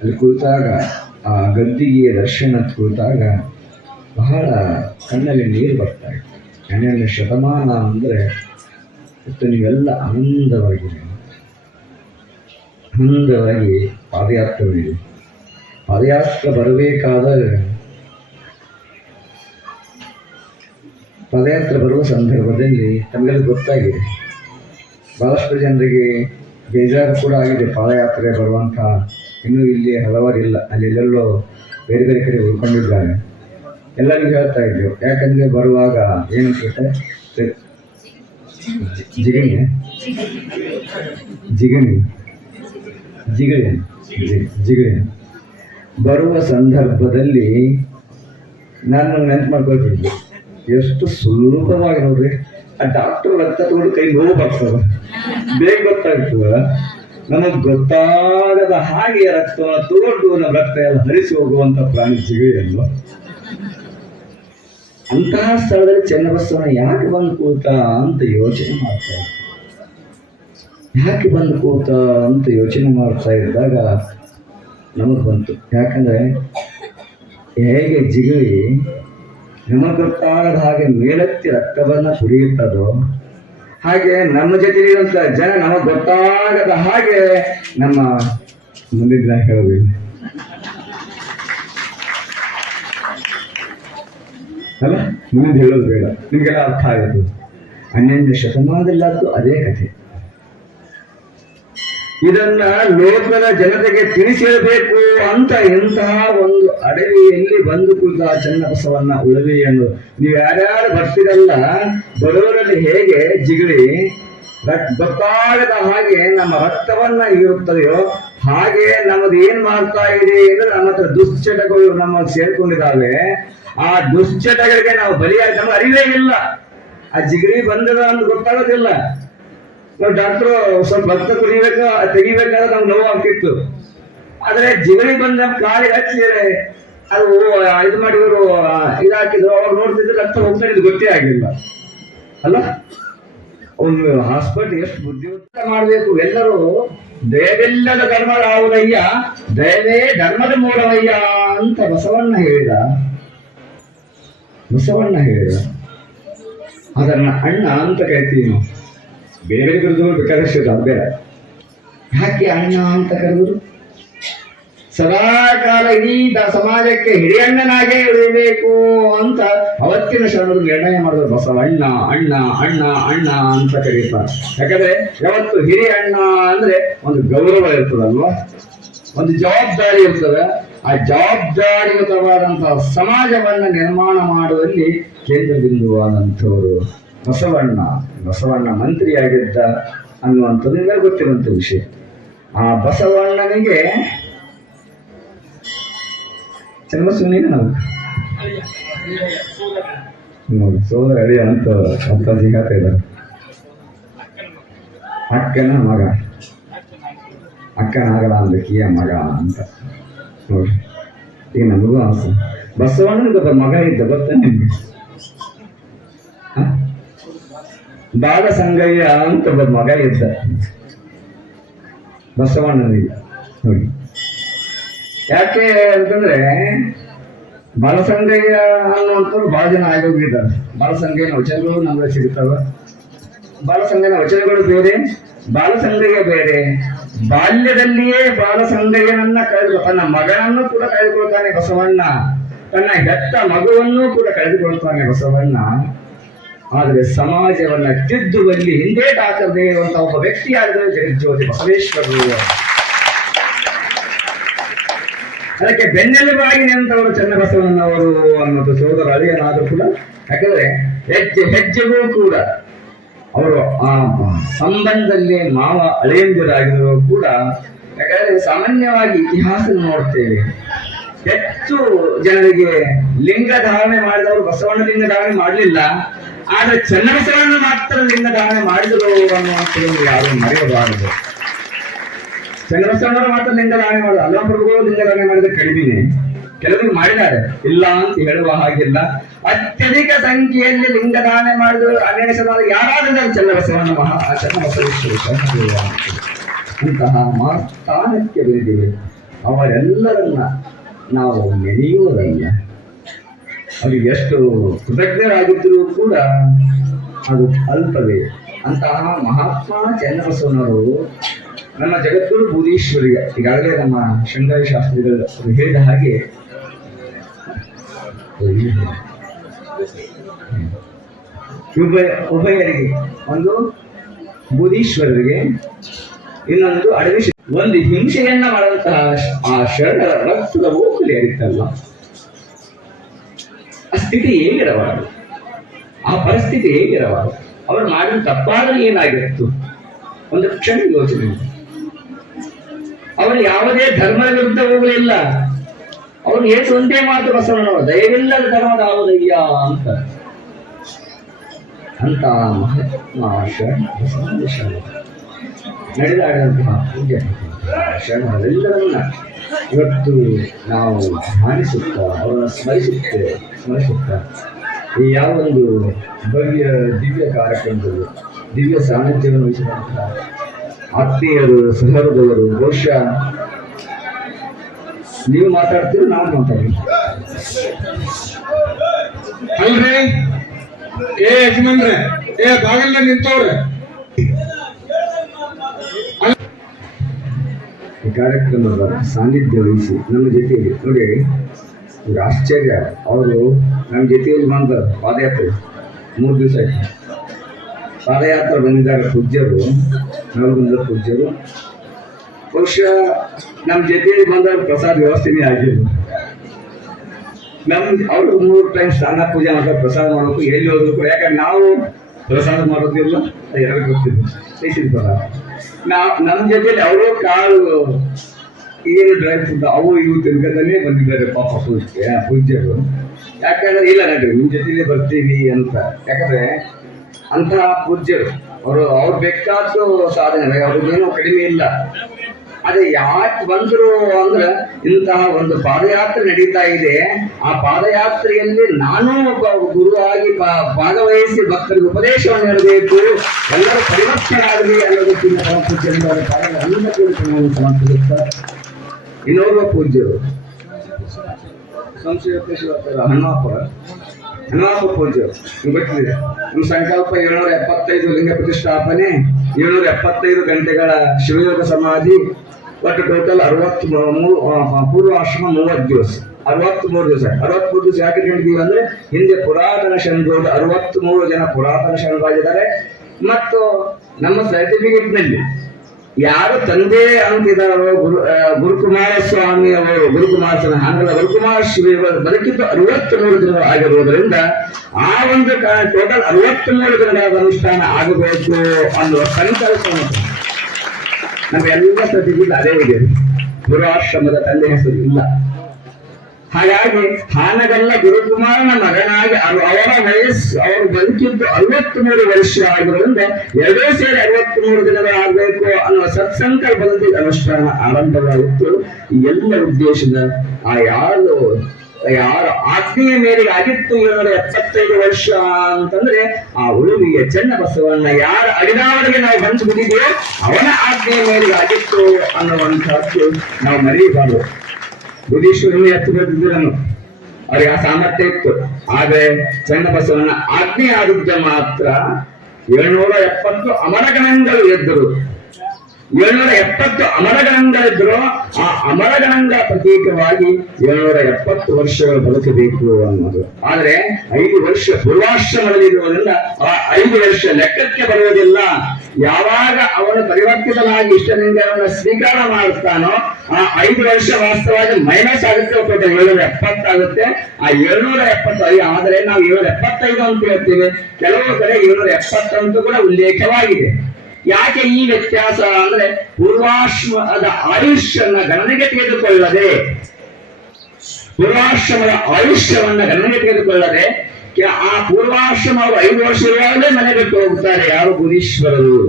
ಅಲ್ಲಿ ಕುಳಿತಾಗ ಆ ಗದ್ದಿಗೆಯ ದರ್ಶನ ಕುಳಿತಾಗ ಬಹಳ ಕಣ್ಣಲ್ಲಿ ನೀರು ಬರ್ತಾ ಇತ್ತು. 12ನೇ ಶತಮಾನ ಅಂದರೆ ಮತ್ತು ನೀವೆಲ್ಲ ಆನಂದವಾಗಿ ಪಾದಯಾತ್ರೆ ಇದೆ. ಪಾದಯಾತ್ರೆ ಬರಬೇಕಾದರೆ ಪಾದಯಾತ್ರೆ ಬರುವ ಸಂದರ್ಭದಲ್ಲಿ ತಮಗೆಲ್ಲ ಗೊತ್ತಾಗಿದೆ, ಬಹಳಷ್ಟು ಜನರಿಗೆ ಬೇಜಾರು ಕೂಡ ಆಗಿದೆ. ಪಾದಯಾತ್ರೆ ಬರುವಂಥ ಇನ್ನೂ ಇಲ್ಲಿ ಹಲವಾರಿಲ್ಲ, ಅಲ್ಲೆಲ್ಲೆಲ್ಲೋ ಬೇರೆ ಬೇರೆ ಕಡೆ ಉಳ್ಕೊಂಡಿದ್ದಾರೆ. ಎಲ್ಲರಿಗೂ ಹೇಳ್ತಾ ಇದ್ದೆವು, ಯಾಕಂದರೆ ಬರುವಾಗ ಏನಂತ ಜಿಗಣಿ ಜಿಗಣಿ ಜಿಗಣಿ ಜಿಗಣಿ ಬರುವ ಸಂದರ್ಭದಲ್ಲಿ ನಾನು ನೆನ್ಪು ಮಾಡ್ಕೊಳ್ತಿದ್ದೆ, ಎಷ್ಟು ಸುಲಭವಾಗಿ ನೋಡ್ರಿ, ಆ ಡಾಕ್ಟರ್ ರಕ್ತ ತಗೊಂಡು ಕೈ ನೋವು ಬರ್ತದ, ಬೇಗ ಗೊತ್ತಾಗ್ತದ. ನಮಗೆ ಗೊತ್ತಾಗದ ಹಾಗೆ ರಕ್ತವನ್ನು ತಗೊಂಡು ನಮ್ಮ ರಕ್ತ ಎಲ್ಲ ಹರಿಸಿ ಹೋಗುವಂಥ ಪ್ರಾಣಿ ಜಿಗಣಿಯಲ್ಲ. ಅಂತಹ ಸ್ಥಳದಲ್ಲಿ ಚನ್ನಬಸವಣ್ಣ ಯಾಕೆ ಬಂದು ಕೂತ ಅಂತ ಯೋಚನೆ ಮಾಡ್ತಾ ಇದ್ದ. ಯಾಕೆ ಬಂದು ಕೂತ ಅಂತ ಯೋಚನೆ ಮಾಡ್ತಾ ಇದ್ದಾಗ ನಮಗೆ ಬಂತು, ಯಾಕಂದ್ರೆ ಹೇಗೆ ಜಿಗಳಿ ನಮಗೆ ಗೊತ್ತಾಗದ ಹಾಗೆ ಮೇಲೆತ್ತಿ ರಕ್ತವನ್ನ ಕುಡಿಯುತ್ತದೋ, ಹಾಗೆ ನಮ್ಮ ಜೊತೆಲಿರುವಂಥ ಜನ ನಮಗೆ ಗೊತ್ತಾಗದ ಹಾಗೆ ನಮ್ಮ ಮುಂದಿನ ಹೇಳೋದಿಲ್ಲ ಅಲ್ಲ, ಮುಂದೆ ಹೇಳೋದು ಬೇಡ, ನಿಮಗೆಲ್ಲ ಅರ್ಥ ಆಗುತ್ತೆ. 12ನೇ ಶತಮಾನದಲ್ಲಾದ್ದು ಅದೇ ಕಥೆ. ಇದನ್ನ ಲೋಕದ ಜನತೆಗೆ ತಿಳಿಸಿರಬೇಕು ಅಂತ ಇಂತಹ ಒಂದು ಅಡವಿಯಲ್ಲಿ ಬಂದು ಕುಳಿತ ಚನ್ನಬಸವಣ್ಣ ಉಳವಿಯನ್ನು ನೀವು ಯಾರ್ಯಾರು ಬರ್ತೀರಲ್ಲ, ಬರೋರಲ್ಲಿ ಹೇಗೆ ಜಿಗಳಿ ಗೊತ್ತಾಗದ ಹಾಗೆ ನಮ್ಮ ರಕ್ತವನ್ನ ಇರುತ್ತದೆಯೋ ಹಾಗೆ ನಮ್ಮದು ಏನ್ ಮಾಡ್ತಾ ಇದೆ ಅಂದ್ರೆ ನಮ್ಮ ಹತ್ರ ದುಶ್ಚಟಗಳು ನಮ್ಮ ಸೇರ್ಕೊಂಡಿದ್ದಾವೆ. ಆ ದುಶ್ಚಟಗಳಿಗೆ ನಾವು ಬಲಿಯಾಗಿ ನಮ್ಗೆ ಅರಿವೇ ಇಲ್ಲ. ಆ ಜಿಗಳಿ ಬಂದದ ಅಂತ ಗೊತ್ತಾಗೋದಿಲ್ಲ. ನಾವು ಡಾಕ್ಟ್ರು ಸ್ವಲ್ಪ ರಕ್ತ ತೆಗಿಬೇಕಾದ್ರೆ ನಮ್ಗೆ ನೋವು ಆಗ್ತಿತ್ತು. ಆದ್ರೆ ಜಿಗಳಿ ಬಂದ ಕಾಲಿಗೆ ಹಚ್ಚಿದ್ರೆ ಅದು ಇದು ಮಾಡಿದ್ರು ಇದಾಕಿದ್ರು, ಅವ್ರು ನೋಡ್ತಿದ್ರೆ ರಕ್ತ ಹೋಗ್ತಾ ಇದ್ದು ಗೊತ್ತೇ ಆಗಿಲ್ಲ ಅಲ್ಲ. ಒಂದು ಹಾಸ್ಪಿಟಲ್ ಎಷ್ಟು ಬುದ್ಧಿವಂತ ಮಾಡಬೇಕು. ಎಲ್ಲರೂ ದಯವಿಲ್ಲದ ಧರ್ಮರಾವುದಯ್ಯ, ದಯವೇ ಧರ್ಮದ ಮೂಲವಯ್ಯ ಅಂತ ಬಸವಣ್ಣ ಹೇಳಿದ. ಅದನ್ನ ಅಣ್ಣ ಅಂತ ಕರಿತೀವಿ ನಾವು. ಬೇರೆ ಕರೆದ್ರು ಬೇಕಾದಷ್ಟು ಅದು ಬೇಡ. ಯಾಕೆ ಅಣ್ಣ ಅಂತ ಕರೆದ್ರು? ಸದಾಕಾಲ ಇಡೀ ಸಮಾಜಕ್ಕೆ ಹಿರಿಯಣ್ಣನಾಗೇ ಉಳಿಬೇಕು ಅಂತ ಅವತ್ತಿನ ಶರಣರು ನಿರ್ಣಯ ಮಾಡಿದ್ರು. ಬಸವಣ್ಣ ಅಣ್ಣ ಅಣ್ಣ ಅಣ್ಣ ಅಂತ ಕರೀತಾರೆ. ಯಾಕಂದ್ರೆ ಯಾವತ್ತು ಹಿರಿಯ ಅಣ್ಣ ಅಂದ್ರೆ ಒಂದು ಗೌರವ ಇರ್ತದಲ್ವಾ, ಒಂದು ಜವಾಬ್ದಾರಿ ಇರ್ತದೆ. ಆ ಜವಾಬ್ದಾರಿಯುತವಾದಂತಹ ಸಮಾಜವನ್ನ ನಿರ್ಮಾಣ ಮಾಡುವಲ್ಲಿ ಕೇಂದ್ರ ಬಿಂದುವಾದಂಥವರು ಬಸವಣ್ಣ ಮಂತ್ರಿಯಾಗಿದ್ದ ಅನ್ನುವಂಥದ್ದು ನಿಮಗೆ ಗೊತ್ತಿರುವಂಥ ವಿಷಯ. ಆ ಬಸವಣ್ಣನಿಗೆ ಚನ್ನಬಸವಣ್ಣ ನಾವು ನೋಡಿ ಸೋದರ ಅಳಿಯ ಅಂತ ಅಪ್ಪಾಜಿ ಹೇಳ್ತಾ ಇದ್ದಾರೆ. ಅಕ್ಕನ ಮಗ, ಅಕ್ಕನಾಗಲ ಅಂದಕೀಯ ಮಗ ಅಂತ ನೋಡಿ. ಈಗ ನಮಗೂ ಆಸೆ. ಬಸವಣ್ಣನಿಗೊಬ್ಬ ಮಗ ಇದ್ದ ಗೊತ್ತ ನಿಮ್ಗೆ? ಬಾಲಸಂಗಯ್ಯ ಅಂತ ಒಬ್ಬ ಮಗ ಇದ್ದ ಬಸವಣ್ಣನಿಗೆ ನೋಡಿ. ಯಾಕೆ ಅಂತಂದ್ರೆ ಬಾಲಸಂಗಯ್ಯ ಅನ್ನುವಂಥವ್ರು ಬಹಳ ಜನ ಆಗೋಗಿದ್ದಾರೆ. ಬಾಲಸಂಗಯ್ಯನ ವಚನಗಳು ನಮ್ಗೆ ಸಿಗ್ತಾವ. ಬಾಲಸಂಗಯ್ಯನ ವಚನಗಳು ಬೇರೆ, ಬಾಲಸಂಗಯ್ಯ ಬೇರೆ. ಬಾಲ್ಯದಲ್ಲಿಯೇ ಬಾಲಸಂಗಯ್ಯನನ್ನ ತನ್ನ ಮಗನನ್ನು ಕೂಡ ಕಳೆದುಕೊಳ್ತಾನೆ ಬಸವಣ್ಣ, ತನ್ನ ಹೆತ್ತ ಮಗುವನ್ನು ಕೂಡ ಕಳೆದುಕೊಳ್ತಾನೆ ಬಸವಣ್ಣ. ಆದರೆ ಸಮಾಜವನ್ನ ತಿದ್ದುವಲ್ಲಿ ಹಿಂದೇಟು ಹಾಕದೇ ಇರುವಂತಹ ಒಬ್ಬ ವ್ಯಕ್ತಿಯಾದರೆ ಜಗಜ್ಯೋತಿ ಬಸವೇಶ್ವರರು. ಅದಕ್ಕೆ ಬೆನ್ನೆಲುಬಾಗಿ ನಿಂತವರು ಚನ್ನಬಸವಣ್ಣನವರು ಅನ್ನೋದು ಸೋದರ ಅಳಿಯನಾದರೂ ಕೂಡ. ಯಾಕಂದ್ರೆ ಹೆಜ್ಜೆಗೂ ಕೂಡ ಅವರು ಆ ಸಂಬಂಧದಲ್ಲಿ ಮಾವ ಅಳಿಯಂದಿರಾಗಿದ್ರು ಕೂಡ. ಯಾಕಂದ್ರೆ ಸಾಮಾನ್ಯವಾಗಿ ಇತಿಹಾಸ ನೋಡ್ತೇವೆ, ಹೆಚ್ಚು ಜನರಿಗೆ ಲಿಂಗ ಧಾರಣೆ ಮಾಡಿದವರು ಬಸವಣ್ಣ ಲಿಂಗ ಧಾರಣೆ ಮಾಡಲಿಲ್ಲ. ಆದ್ರೆ ಚನ್ನಬಸವಣ್ಣ ಮಾತ್ರ ಲಿಂಗ ಧಾರಣೆ ಮಾಡಿದರು ಅನ್ನುವಂಥದ್ದು ಯಾರು ಮರೆಯಬಾರದು. ಚನ್ನಬಸವಣ್ಣವರು ಮಾತ್ರ ಲಿಂಗ ಧಾರಣೆ ಮಾಡಿದ್ರು, ಅಲ್ಲಪ್ರಭುಗಳು ಲಿಂಗ ಧಾರಣೆ ಮಾಡಿದ್ರೆ ಕಡಿಮೆ, ಕೆಲವರು ಮಾಡಿದ್ದಾರೆ, ಇಲ್ಲ ಅಂತ ಹೇಳುವ ಹಾಗಿಲ್ಲ. ಅತ್ಯಧಿಕ ಸಂಖ್ಯೆಯಲ್ಲಿ ಲಿಂಗ ಧಾರಣೆ ಮಾಡಿದ್ರು 12ನೇ ಶತಮಾನ ಯಾರಾದ್ರೂ ಚನ್ನಬಸವಣ್ಣ ಚನ್ನಬಸವೇಶ್ವರ ಅಂತಹ ಮಹಾಸ್ಥಾನಕ್ಕೆ ಬೆಳೆದಿವೆ. ಅವರೆಲ್ಲರನ್ನ ನಾವು ನೆನೆಯುವುದಲ್ಲ. ಅವರಿಗೆ ಎಷ್ಟು ಕೃತಜ್ಞರಾಗಿದ್ದರೂ ಕೂಡ ಅದು ಅಲ್ಪವೇ. ಅಂತಹ ಮಹಾತ್ಮ ಚನ್ನಬಸವನವರು ನಮ್ಮ ಜಗದ್ಗುರು ಬೂದೀಶ್ವರಿಗೆ ಈಗಾಗಲೇ ನಮ್ಮ ಶೃಂಗಾರಿ ಶಾಸ್ತ್ರಿಗಳು ಹೇಳಿದ ಹಾಗೆ ಉಭಯರಿಗೆ, ಒಂದು ಬೂದೀಶ್ವರರಿಗೆ, ಇನ್ನೊಂದು ಅಡವಿ. ಒಂದು ಹಿಂಸೆಯನ್ನ ಮಾಡುವಂತಹ ಆ ಶರಣರ ರಕ್ತದ ಓಕಲಿ ಅರಿತಲ್ಲ, ಆ ಸ್ಥಿತಿ ಹೇಗಿರಬಾರದು, ಆ ಪರಿಸ್ಥಿತಿ ಹೇಗಿರಬಾರದು, ಅವರು ಮಾಡಿದ ತಪ್ಪಾದರೆ ಏನಾಗಿತ್ತು ಒಂದು ಕ್ಷಣ ಯೋಚನೆ. ಅವರು ಯಾವುದೇ ಧರ್ಮದ ವಿರುದ್ಧ ಹೋಗಲಿಲ್ಲ. ಅವ್ರು ಏನು ಒಂದೇ ಮಾತು ಬಸವಣ್ಣನವರು, ದಯವಿಲ್ಲದ ಧರ್ಮದ ಯಾವುದಯ್ಯ ಅಂತ. ಅಂತ ಮಹಾತ್ಮ ಶರಣ ನಡೆದಾಡಿದಂತಹ ಪೂಜೆ ಶರಣರೆಲ್ಲರನ್ನ ಇವತ್ತು ನಾವು ಧ್ಯಾನಿಸುತ್ತಾ ಅವರನ್ನು ಸ್ಮರಿಸುತ್ತಾ ಈ ಯಾವೊಂದು ಭವ್ಯ ದಿವ್ಯ ಕಾರ್ಯಕ್ರಮದಲ್ಲಿ ದಿವ್ಯ ಸಾನ್ನಿಧ್ಯವನ್ನು ವಹಿಸಿದಂತಹ ಆತ್ಮೀಯರು, ಸಹೃದಯರು, ಬಹುಶಃ ನೀವು ಮಾತಾಡ್ತೀರಿ, ನಾವು ಮಾತಾಡ್ತೀವಿ ಅಲ್ರಿ. ಏ ಯಜಮಾನ್ರೆ, ಏ ಬಾಗಲ್ಲ ನಿಂತವ್ರೆ. ಈ ಕಾರ್ಯಕ್ರಮದ ಸಾನ್ನಿಧ್ಯ ವಹಿಸಿ ನಮ್ಮ ಜೊತೆಯಲ್ಲಿ ನೋಡಿ, ಇದು ಆಶ್ಚರ್ಯ. ಅವರು ನಮ್ಮ ಜೊತೆಯಲ್ಲಿ ಬಂದ ಪಾದಯಾತ್ರೆ 3 ದಿವಸ ಆಯ್ತು. ಪಾದಯಾತ್ರೆ ಬಂದಿದ್ದಾರೆ ಪೂಜ್ಯರು, ನವಗುಂದ ಪೂಜ್ಯರು. ಬಹುಶಃ ನಮ್ಮ ಜೊತೆಯಲ್ಲಿ ಬಂದ ಪ್ರಸಾದ ವ್ಯವಸ್ಥೆನೇ ಆಗಿಲ್ಲ. ಅವ್ರು 3 ಟೈಮ್ ಸ್ನಾನ ಪೂಜೆ ಮಾಡ್ತಾರೆ, ಪ್ರಸಾದ ಮಾಡಬೇಕು, ಎಲ್ಲಿ ಹೋದ್ರು ಕೂಡ. ಯಾಕಂದ್ರೆ ನಾವು ಪ್ರಸಾದ ಮಾಡೋದಿಲ್ಲ, ಎರಡು ಗೊತ್ತಿಲ್ಲ ಬೇಸಿದ ಪ್ರಸಾದ. ನಮ್ಮ ಜೊತೆಯಲ್ಲಿ ಅವರು ಕಾಳು ಏನು ಡ್ರೈ ಫ್ರೂಟ್ ಅವು ಇವು ತಿನ್ಕತಾನೆ ಬಂದಿದ್ದಾರೆ ಪಾಪ ಪೂಜ್ಯರು. ಯಾಕಂದ್ರೆ ಇಲ್ಲ ನಡ್ರಿ ನಿಮ್ಮ ಜೊತೆಲೇ ಬರ್ತೀವಿ ಅಂತ. ಯಾಕಂದ್ರೆ ಅಂತಹ ಪೂಜ್ಯರು ಅವ್ರು ಬೇಕಾದ್ದು ಸಾಧನೆ, ಅವ್ರಿಗೇನು ಕಡಿಮೆ ಇಲ್ಲ. ಅದೇ ಯಾಕೆ ಬಂದ್ರು ಅಂದ್ರೆ ಇಂತಹ ಒಂದು ಪಾದಯಾತ್ರೆ ನಡೀತಾ ಇದೆ. ಆ ಪಾದಯಾತ್ರೆಯಲ್ಲಿ ನಾನು ಒಬ್ಬ ಗುರುವಾಗಿ ಭಾಗವಹಿಸಿ ಭಕ್ತರಿಗೆ ಉಪದೇಶವನ್ನು ನೀಡಬೇಕು, ಎಲ್ಲರೂ ಪರಿವರ್ತನಾಗಲಿ ಅನ್ನೋದಕ್ಕಿಂತ ಸಮರ್ಪಿಸುತ್ತಾ ಇನ್ನೋರ್ವ ಪೂಜ್ಯರು ಹನುಮಪ್ಪ ಪೂಜ್ಯರು ಗೊತ್ತಿದೆ. ನಿಮ್ಮ ಸಂಕಲ್ಪ 775 ಲಿಂಗ ಪ್ರತಿಷ್ಠಾಪನೆ, 775 ಗಂಟೆಗಳ ಶಿವಯೋಗ ಸಮಾಧಿ, ಒಟ್ಟು ಟೋಟಲ್ 63 ಪೂರ್ವಾಶ್ರಮ 30 ದಿವಸ, 63 ದಿವಸ. 63 ದಿವಸ ಯಾಕೆ ಹೇಳಿದೀವಿ ಅಂದ್ರೆ ಹಿಂದೆ ಪುರಾತನ ಶರಣರು 63 ಜನ ಪುರಾತನ ಶರಣರಾಗಿದ್ದಾರೆ. ಮತ್ತು ನಮ್ಮ ಸರ್ಟಿಫಿಕೇಟ್ ನಲ್ಲಿ ಯಾರು ತಂದೆ ಅಂತಿದ್ದಾರೋ ಗುರುಕುಮಾರಸ್ವಾಮಿ ಅವರು, ಗುರುಕುಮಾರಸ್ವಾಮಿ ಆಂಗ್ಲ ಗುರುಕುಮಾರ ಶ್ರೀಗಳು ಬದುಕಿದ್ದು 63 ದಿನಗಳು ಆಗಿರುವುದರಿಂದ ಆ ಒಂದು ಟೋಟಲ್ 63 ದಿನಗಳ ಅನುಷ್ಠಾನ ಆಗಬೇಕು ಅನ್ನುವ ಸಂಕಲ್ಪವನ್ನು ನಮ್ಮೆಲ್ಲ ಸರ್ಟಿಫಿಕೇಟ್ ಅದೇ ಇದೆ. ಗುರುವಾಶ್ರಮದ ತಂದೆ ಹೆಸರು ಇಲ್ಲ. ಹಾಗಾಗಿ ಹಾನಗಲ್ಲ ಗುರುಕುಮಾರನ ಮಗನಾಗಿ ಅವರ ವಯಸ್ಸು, ಅವರು ಬದುಕಿದ್ದು 63 ವರ್ಷ ಆಗಿರೋದ್ರಿಂದ 2 ಸೇರಿ 63 ದಿನಗಳಾಗಬೇಕು ಅನ್ನುವ ಸತ್ಸಂಕಲ್ಪದಲ್ಲಿ ಅನುಷ್ಠಾನ ಆರಂಭವಾಗಿತ್ತು. ಈ ಎಲ್ಲ ಉದ್ದೇಶದ ಯಾರ ಆಜ್ಞೆಯ ಮೇರೆಗೆ ಆಗಿತ್ತು 775 ವರ್ಷ ಅಂತಂದ್ರೆ ಆ ಉಳುವಿಗೆ ಚನ್ನಬಸವಣ್ಣ ಯಾರ ಅಡಿದಾವರಿಗೆ ನಾವು ಹಂಚಿಬಿಟ್ಟಿದೆಯೋ ಅವನ ಆಜ್ಞೆಯ ಮೇರೆಗೆ ಆಗಿತ್ತು ಅನ್ನುವಂಥದ್ದು ನಾವು ಮರೆಯಬಾರದು. ಬುಧೀಶ್ವರನ್ನು ಎತ್ತು ಬರ್ತಿದ್ದರನ್ನು ಅವರಿಗೆ ಆ ಸಾಮರ್ಥ್ಯ ಇತ್ತು. ಆದ್ರೆ ಚನ್ನಬಸವಣ್ಣ ಆಜ್ಞೆ ಆದಿದ್ದ ಮಾತ್ರ 770 ಅಮರಗಣಗಳು ಎದ್ದರು. 770 ಅಮರಗಣಗಳಿದ್ರು. ಆ ಅಮರಗಣಗಳ ಪ್ರತೀಕವಾಗಿ 770 ವರ್ಷಗಳು ಬದುಕಬೇಕು ಅನ್ನೋದು. ಆದ್ರೆ 5 ವರ್ಷ ಪೂರ್ವಾಶ್ರಮದಲ್ಲಿ ಇರುವುದರಿಂದ ಆ 5 ವರ್ಷ ಲೆಕ್ಕಕ್ಕೆ ಬರುವುದಿಲ್ಲ. ಯಾವಾಗ ಅವನು ಪರಿವರ್ತಿತನಾಗಿ ಇಷ್ಟಲಿಂಗವನ್ನು ಸ್ವೀಕಾರ ಮಾಡುತ್ತಾನೋ ಆ 5 ವರ್ಷ ವಾಸ್ತವವಾಗಿ ಮೈನಸ್ ಆಗುತ್ತೆ, 770 ಆಗುತ್ತೆ. ಆ 770 ಆದರೆ ನಾವು 775 ಅಂತ ಹೇಳ್ತೀವಿ. ಕೆಲವು ಕಡೆ 770 ಅಂತೂ ಕೂಡ ಉಲ್ಲೇಖವಾಗಿದೆ. ಯಾಕೆ ಈ ವ್ಯತ್ಯಾಸ ಅಂದ್ರೆ ಪೂರ್ವಾಶ್ರಮದ ಆಯುಷ್ಯನ್ನ ಗಣನೆಗೆ ತೆಗೆದುಕೊಳ್ಳದೆ, ಪೂರ್ವಾಶ್ರಮದ ಆಯುಷ್ಯವನ್ನ ಗಣನೆಗೆ ತೆಗೆದುಕೊಳ್ಳದೆ ಆ ಪೂರ್ವಾಶ್ರಮ ಅವರು 5 ವರ್ಷ ಇರುವಾಗಲೇ ಮನೆ ಬಿಟ್ಟು ಹೋಗುತ್ತಾರೆ. ಯಾರು ಬುಧೀಶ್ವರರು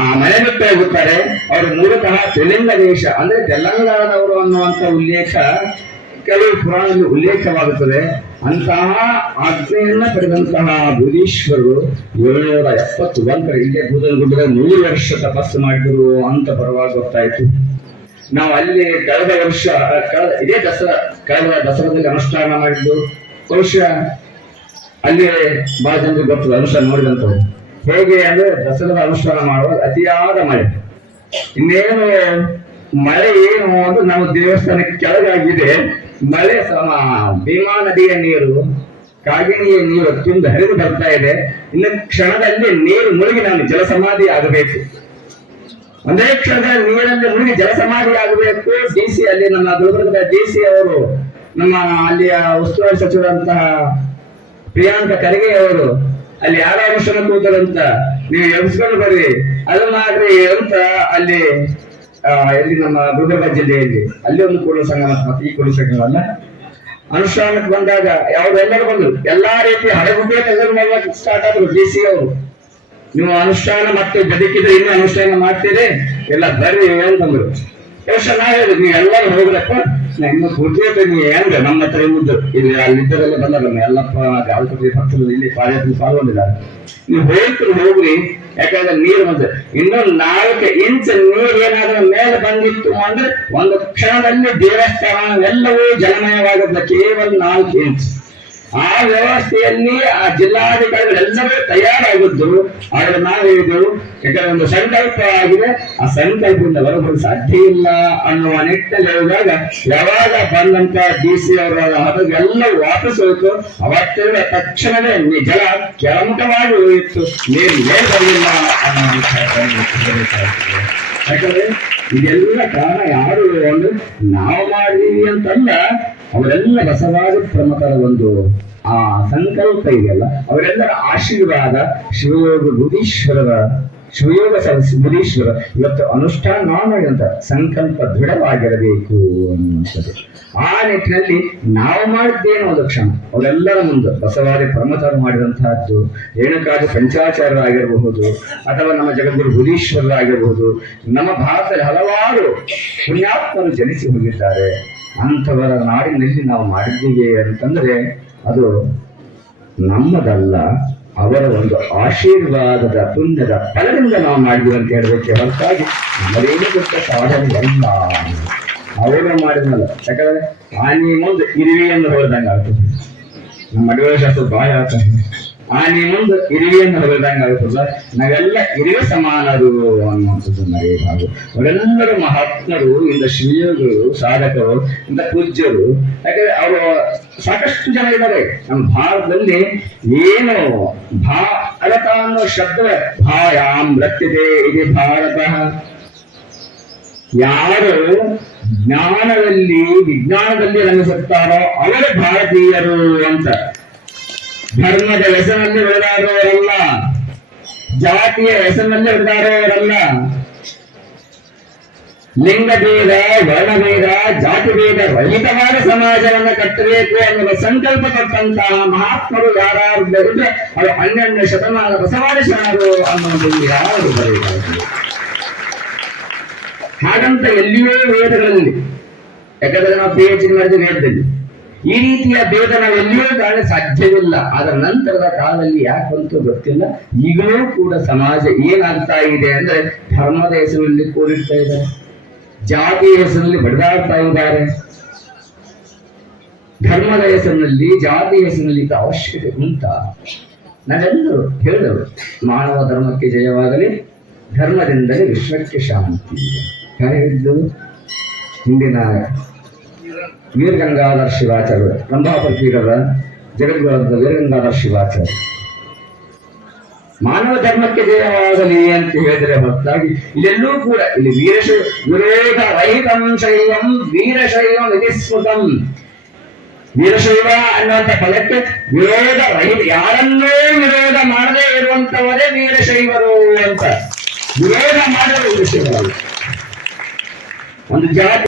ಆ ಮನೆ ಬಿಟ್ಟು ಹೋಗುತ್ತಾರೆ. ಅವರು ಮೂಲತಃ ತೆಲಂಗ ದೇಶ ಅಂದ್ರೆ ತೆಲಂಗಾಣದವರು ಅನ್ನುವಂತ ಉಲ್ಲೇಖ ಕೆಲವು ಪುರಾಣದಲ್ಲಿ ಉಲ್ಲೇಖವಾಗುತ್ತದೆ. ಅಂತಹ ಆಜ್ಞೆಯನ್ನ ಪಡೆದಂತಹ ಬುಧೀಶ್ವರರು 771 ಇಲ್ಲೇ ಬೂದನಗುಡ್ಡದ 100 ವರ್ಷ ತಪಸ್ಸು ಮಾಡಿದ್ರು ಅಂತ ಪರವಾಗಿ ಗೊತ್ತಾಯ್ತು. ನಾವು ಅಲ್ಲಿ ಕಳೆದ ವರ್ಷ ಇದೇ ಕಳೆದ ದಸರಾದಲ್ಲಿ ಅನುಷ್ಠಾನ ಮಾಡಿದ್ದು ಬಹುಶಃ ಅಲ್ಲಿ ಬಹಳ ಜನರಿಗೆ ಗೊತ್ತದ ಅನುಷ್ಠಾನ ನೋಡಿದಂಥವ್ರು. ಹೇಗೆ ಅಂದ್ರೆ ದಸರಾದ ಅನುಷ್ಠಾನ ಮಾಡುವಾಗ ಅತಿಯಾದ ಮಳೆ, ಇನ್ನೇನು ಮಳೆ ಏನು ಅಂದ್ರೆ ನಾವು ದೇವಸ್ಥಾನಕ್ಕೆ ಕೆಳಗಾಗಿದೆ, ಮಳೆ ಭೀಮಾ ನದಿಯ ನೀರು ಕಾಗಿಣಿಯ ನೀರು ತುಂಬಿ ಹರಿದು ಬರ್ತಾ ಇದೆ. ಇನ್ನು ಕ್ಷಣದಲ್ಲಿ ನೀರು ಮುಳುಗಿ ನಾನು ಜಲಸಮಾಧಿ ಆಗಬೇಕು, ಒಂದೇ ಕ್ಷಣದಲ್ಲಿ ನೀರಲ್ಲಿ ಮುಳುಗಿ ಜಲಸಮಾಧಿ ಆಗಬೇಕು. ಡಿಸಿ ಅಲ್ಲಿ ನಮ್ಮ ಗುಲ್ಬರ್ಗದ ಡಿಸಿ ಅವರು, ನಮ್ಮ ಅಲ್ಲಿಯ ಉಸ್ತುವಾರಿ ಸಚಿವರಂತಹ ಪ್ರಿಯಾಂಕ ಖರ್ಗೆ ಅವರು ಅಲ್ಲಿ ಯಾರ ಅನುಷ್ಠಾನ ಕೂತಾರಂತ ನೀವು ಎಬ್ಸ್ಕೊಂಡು ಬರ್ರಿ ಅದು ಮಾಡ್ರಿ ಅಂತ ಅಲ್ಲಿ ಎಲ್ಲಿ ನಮ್ಮ ಗುಲ್ಬರ್ಗ ಜಿಲ್ಲೆಯಲ್ಲಿ ಅಲ್ಲಿ ಒಂದು ಕೂಡಲ ಸಂಗಮ ಮತ್ತೆ ಈ ಕೂಡಲ ಸಂಗಮ ಅಲ್ಲ ಅನುಷ್ಠಾನಕ್ಕೆ ಬಂದಾಗ ಎಲ್ಲರೂ ಬಂದ್ರು, ಎಲ್ಲಾ ರೀತಿಯ ಹಡಗುಡ್ಡೆ ತೆಗೆದು ಮಾಡ್ಲಿಕ್ಕೆ ಸ್ಟಾರ್ಟ್ ಆದ್ರು. ಡಿಸಿ ಅವರು ನೀವು ಅನುಷ್ಠಾನ ಮತ್ತೆ ಬದುಕಿದ್ರೆ ಇನ್ನೂ ಅನುಷ್ಠಾನ ಮಾಡ್ತೀರಿ ಎಲ್ಲ ಬರ್ರಿ ಅಂತಂದ್ರು. ಬಹುಶಃ ನಾ ಹೇಳಿದ್ರು ನೀವು ಎಲ್ಲರೂ ಹೋಗ್ರಪ್ಪ, ನಾ ಇನ್ನು ಕೂತ್ಕೋತ ನೀ ಹೆಂಗ ನಮ್ಮ ಹತ್ರ ಮುದ್ದು ಇಲ್ಲಿ ಅಲ್ಲಿದ್ದರೆಲ್ಲ ಬಂದಲ್ಲ ಎಲ್ಲಪ್ಪ ಗಾಲ್ಪತಿ ಪಕ್ಷದಲ್ಲಿ ಇಲ್ಲಿ ಪಾಲ್ಗೊಂಡಿದ್ದಾರೆ. ನೀವು ಹೋಗ್ರಿ, ಯಾಕಂದ್ರೆ ನೀರು ಬಂದ್ರೆ ಇನ್ನೂ 4 ಇಂಚ್ ನೀರು ಏನಾದ್ರೂ ಮೇಲೆ ಬಂದಿತ್ತು ಅಂದ್ರೆ ಒಂದು ಕ್ಷಣದಲ್ಲಿ ದೇವಸ್ಥಾನ ಎಲ್ಲವೂ ಜಲಮಯವಾಗುತ್ತದೆ. ಕೇವಲ 4 ಇಂಚ್ ಆ ವ್ಯವಸ್ಥೆಯಲ್ಲಿ ಆ ಜಿಲ್ಲಾಧಿಕಾರಿಗಳೆಲ್ಲರೂ ತಯಾರಾಗಿದ್ದು. ಆದ್ರೆ ನಾವು ಹೇಳಿದೆವು, ಯಾಕಂದ್ರೆ ಒಂದು ಸಂಕಲ್ಪ ಆಗಿದೆ, ಆ ಸಂಕಲ್ಪದಿಂದ ಹೊರಬರಲು ಸಾಧ್ಯ ಇಲ್ಲ ಅನ್ನುವ ನಿಟ್ಟಿನಲ್ಲಿ ಹೇಳಿದಾಗ ಯಾವಾಗ ಬಂದಂತ ಡಿಸಿ ಅವರ ಹಡಗೆಲ್ಲ ವಾಪಸ್ ಹೋಯಿತು. ಅವತ್ತೆಲ್ಲ ತಕ್ಷಣವೇ ಜಲ ಕೆಳಮುಖವಾಗಿ ಹೋಯಿತು, ನೀರು ಮೇಲೆ ಬರಲಿಲ್ಲ ಅನ್ನೋ ಯಾಕಂದ್ರೆ ಇದೆಲ್ಲ ಕಾರಣ ಯಾರು ಅಂದ್ರೆ ನಾವು ಮಾಡಿದೀವಿ ಅಂತಲ್ಲ, ಅವರೆಲ್ಲ ಬಸವಾದಿ ಪ್ರಮುಖರ ಒಂದು ಆ ಸಂಕಲ್ಪ ಇದೆಯಲ್ಲ, ಅವರೆಲ್ಲರ ಆಶೀರ್ವಾದ ಶಿವಯೋಗ ಬುಧೀಶ್ವರ ಇವತ್ತು ಅನುಷ್ಠಾನ ಮಾಡುವಂತ ಸಂಕಲ್ಪ ದೃಢವಾಗಿರಬೇಕು ಅನ್ನುವಂಥದ್ದು. ಆ ನಿಟ್ಟಿನಲ್ಲಿ ನಾವು ಮಾಡಿದ್ದೇನೋ ಒಂದು ಕ್ಷಣ ಅವರೆಲ್ಲರ ಮುಂದೆ ಬಸವಾದಿ ಪ್ರಮುಖರು ಮಾಡಿದಂತಹದ್ದು ರೇಣುಕಾದಿ ಪಂಚಾಚಾರ್ಯರಾಗಿರಬಹುದು ಅಥವಾ ನಮ್ಮ ಜಗದ್ಗುರು ಬುಧೀಶ್ವರರಾಗಿರಬಹುದು. ನಮ್ಮ ಭಾರತದಲ್ಲಿ ಹಲವಾರು ಪುಣ್ಯಾತ್ಮರು ಜನಿಸಿ ಹೋಗಿದ್ದಾರೆ. ಅಂಥವರ ನಾಡಿನಲ್ಲಿ ನಾವು ಮಾಡಿದ್ದೀವಿ ಅಂತಂದ್ರೆ ಅದು ನಮ್ಮದಲ್ಲ, ಅವರ ಒಂದು ಆಶೀರ್ವಾದದ ಪುಣ್ಯದ ಫಲದಿಂದ ನಾವು ಮಾಡಿದ್ವಿ ಅಂತ ಹೇಳಬೇಕೆ ಹೊರತಾಗಿ ನಮ್ಮದೇನು ಗೊತ್ತ ಸಾಧನೆ ಅಲ್ಲ, ಅವರು ಮಾಡಿದ್ನಲ್ಲ. ಯಾಕಂದ್ರೆ ಆನೆ ಮುಂದೆ ಇರುವೆಯನ್ನು ಹೊರದಂಗ ಆಗ್ತದೆ, ನಮ್ಮ ಅಡಿಗಳ ಶಾಸ್ತ್ರ ಬಾಯ ಆಗ್ತದೆ. ಆನೆ ಮುಂದೆ ಇರುವೆಯನ್ನು ಹೊರದಂಗ ಆಗುತ್ತಲ್ಲ, ನಾವೆಲ್ಲ ಇರುವೆ ಸಮಾನರು ಅನ್ನುವಂಥದ್ದು ಮರೆಯಬಾರದು. ಅವರೆಲ್ಲರೂ ಮಹಾತ್ಮರು, ಇಂದ ಶ್ರೀಯೋಗರು, ಸಾಧಕರು, ಇಂದ ಪೂಜ್ಯರು. ಯಾಕಂದ್ರೆ ಅವರು ಸಾಕಷ್ಟು ಜನ ಇದ್ದಾರೆ ನಮ್ಮ ಭಾರತದಲ್ಲಿ. ಏನು ಭಾರತ ಅನ್ನೋ ಶಬ್ದವೇ ಭಾಯಾಂ ರಕ್ತಿದೆ ಇದೆ ಭಾರತ. ಯಾರು ಜ್ಞಾನದಲ್ಲಿ ವಿಜ್ಞಾನದಲ್ಲಿ ರಂಗಿಸುತ್ತಾರೋ ಅವರೇ ಭಾರತೀಯರು ಅಂತ. ಧರ್ಮದ ಹೆಸರಿನಲ್ಲಿ ಬೆಳೆದಾಡುವವರಲ್ಲ, ಜಾತಿಯ ಹೆಸರಿನಲ್ಲಿ ಬೆಳೆದಾಡುವವರಲ್ಲ. ಲಿಂಗಭೇದ, ವರ್ಣಭೇದ, ಜಾತಿ ಭೇದ ರಹಿತವಾದ ಸಮಾಜವನ್ನು ಕಟ್ಟಬೇಕು ಅನ್ನುವ ಸಂಕಲ್ಪ ಕೊಟ್ಟಂತಹ ಮಹಾತ್ಮರು ಯಾರು ಇದ್ದರೆ ಅವರು 12ನೇ ಶತಮಾನ ಬಸವಾದಿ ಶರಣರು ಅನ್ನೋದು ಯಾರು ಬರೆಯಬಹುದು. ಹಾಗಂತ ಎಲ್ಲಿಯೋ ವೇದಗಳಲ್ಲಿ, ಯಾಕಂದ್ರೆ ನಾವು PhD ಮಾಡಿದ ವೇದದಲ್ಲಿ ಈ ರೀತಿಯ ಭೇದ ನಾವು ಎಲ್ಲಿಯೂ ಕಾಣ ಸಾಧ್ಯವಿಲ್ಲ. ಅದರ ನಂತರದ ಕಾಲದಲ್ಲಿ ಯಾಕಂತೂ ಗೊತ್ತಿಲ್ಲ. ಈಗಲೂ ಕೂಡ ಸಮಾಜ ಏನಾಗ್ತಾ ಇದೆ ಅಂದ್ರೆ ಧರ್ಮದ ಹೆಸರಲ್ಲಿ ಕೂಡಿಡ್ತಾ ಇದ್ದಾರೆ, ಜಾತಿಯ ಹೆಸರಲ್ಲಿ ಬಡಿದಾಡ್ತಾ ಇದ್ದಾರೆ. ಧರ್ಮದ ಹೆಸರಿನಲ್ಲಿ, ಜಾತಿಯ ಹೆಸರಿನಲ್ಲಿ ಅವಶ್ಯಕತೆ ಉಂಟಾ? ನಾವೆಲ್ಲರೂ ಹೇಳಿದವರು ಮಾನವ ಧರ್ಮಕ್ಕೆ ಜಯವಾಗಲಿ, ಧರ್ಮದಿಂದಲೇ ವಿಶ್ವಕ್ಕೆ ಶಾಂತಿ. ಹೇಳಿದ್ದು ಹಿಂದಿನ ವೀರಗಂಗಾಧರ ಶಿವಾಚಾರ್ಯರು, ರಂಭಾಪುರ ಪೀಠದ ಜಗದ್ಗುರುವಾದ ವೀರಗಂಗಾಧರ ಶಿವಾಚಾರ್ಯ. ಮಾನವ ಧರ್ಮಕ್ಕೆ ಜಯವಾಗಲಿ ಅಂತ ಹೇಳಿದರೆ ಹೊರತಾಗಿ ಇಲ್ಲೆಲ್ಲೂ ಕೂಡ ಇಲ್ಲಿ ವಿರೋಧ ರಹಿತಂ ಶೈವಂ ವೀರಶೈವಂ ವಿಧಿಸ್ಮೃತಂ. ವೀರಶೈವ ಅನ್ನುವಂಥ ಪದಕ್ಕೆ ವಿರೋಧ ರಹಿತ, ಯಾರನ್ನೂ ವಿರೋಧ ಮಾಡದೇ ಇರುವಂತವರೇ ವೀರಶೈವರು ಅಂತ. ವಿರೋಧ ಮಾಡಲು ವೀರಶೈವರು ಒಂದು ಜಾತಿ